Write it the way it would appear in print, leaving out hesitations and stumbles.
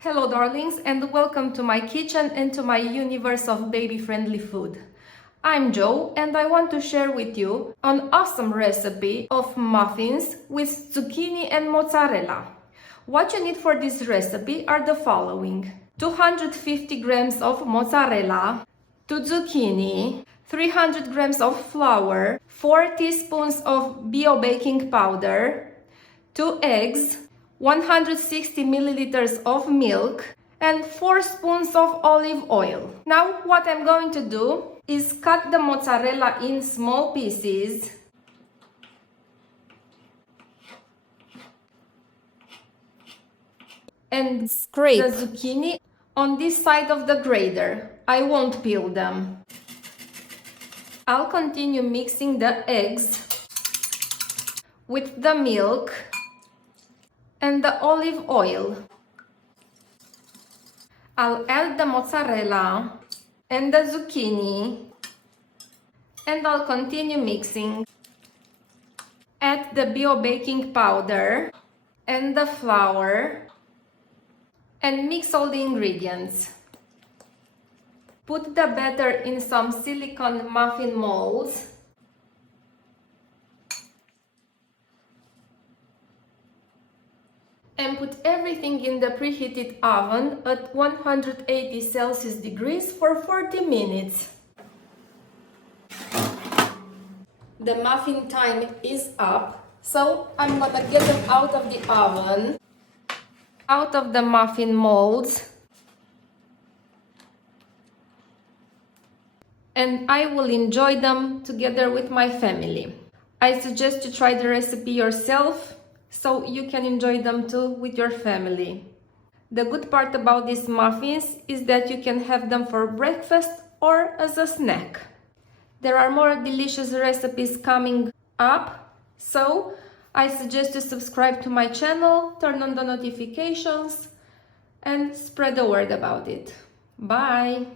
Hello darlings, and welcome to my kitchen and to my universe of baby-friendly food. I'm Jo and I want to share with you an awesome recipe of muffins with zucchini and mozzarella. What you need for this recipe are the following: 250 grams of mozzarella, 2 zucchini, 300 grams of flour, 4 teaspoons of bio baking powder, 2 eggs, 160 milliliters of milk, and 4 spoons of olive oil. Now what I'm going to do is cut the mozzarella in small pieces and scrape the zucchini on this side of the grater. I won't peel them. I'll continue mixing the eggs with the milk and the olive oil. I'll add the mozzarella and the zucchini and I'll continue mixing. Add the bio baking powder and the flour and mix all the ingredients. Put the batter in some silicone muffin molds and put everything in the preheated oven at 180 Celsius degrees for 40 minutes. The muffin time is up, so I'm gonna get them out of the oven, out of the muffin molds, and I will enjoy them together with my family. I suggest you try the recipe yourself so you can enjoy them too with your family. The good part about these muffins is that you can have them for breakfast or as a snack. There are more delicious recipes coming up, so I suggest you subscribe to my channel, turn on the notifications, and spread the word about it. Bye!